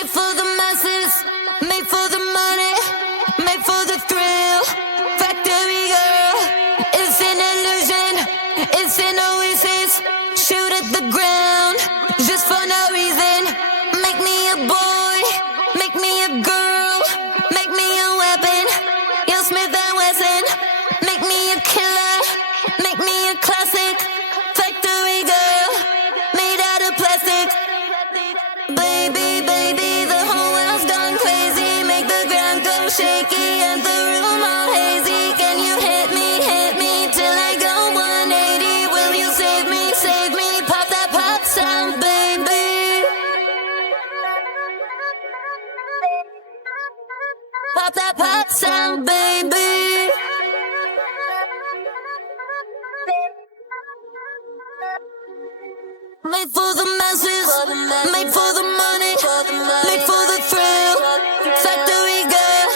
Made for the masses, made for the money, made for the thrill. Factory girl, it's an illusion, it's an oasis. Shoot at the ground, just for no reason. Make me a boy, make me a girl, make me a weapon. Yo, Smith and Wesson, make me a killer, make me a classic. Factory girl, made out of plastic. Baby, baby, the whole world's gone crazy. Make the ground go shaky and the room all hazy. Can you hit me till I go 180? Will you save me, pop that pop sound, baby. Pop that pop sound, baby. Made for the masses, made for the money, made for the thrill. Factory girl,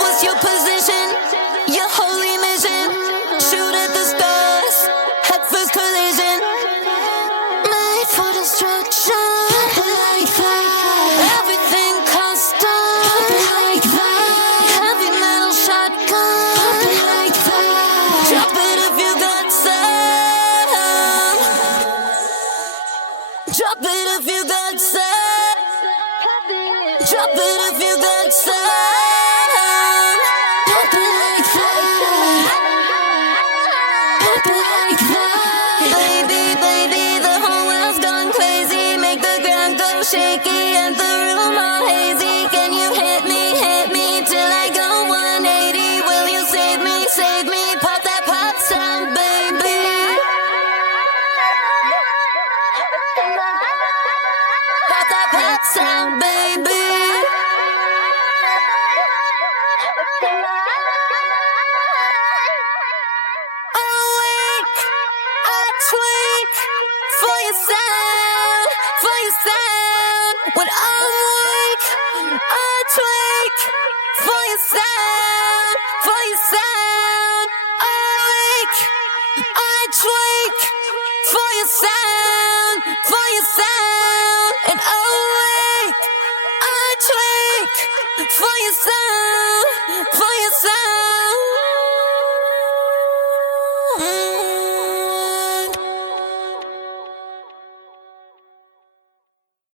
what's your position? Your holy mission? Shoot at the stars, head first collision. Made for destruction. Like that. Everything custom. Like that. Heavy metal shotgun. Like that. Drop it if you got some. Drop it if you got some. Drop it if you got some. Pop it like that. Pop it like that. Baby, baby, the whole world's gone crazy. Make the ground go shaky and the room all hazy. Can you hit me till I go 180? Will you save me, pop that pop sound, baby. Pop that pop sound, baby. Awake, I tweak for your sound, for your sound. When I'm awake, I tweak for your sound, for your sound. Awake, I tweak for your sound, for your sound. And awake, I tweak for your sound, for your sound.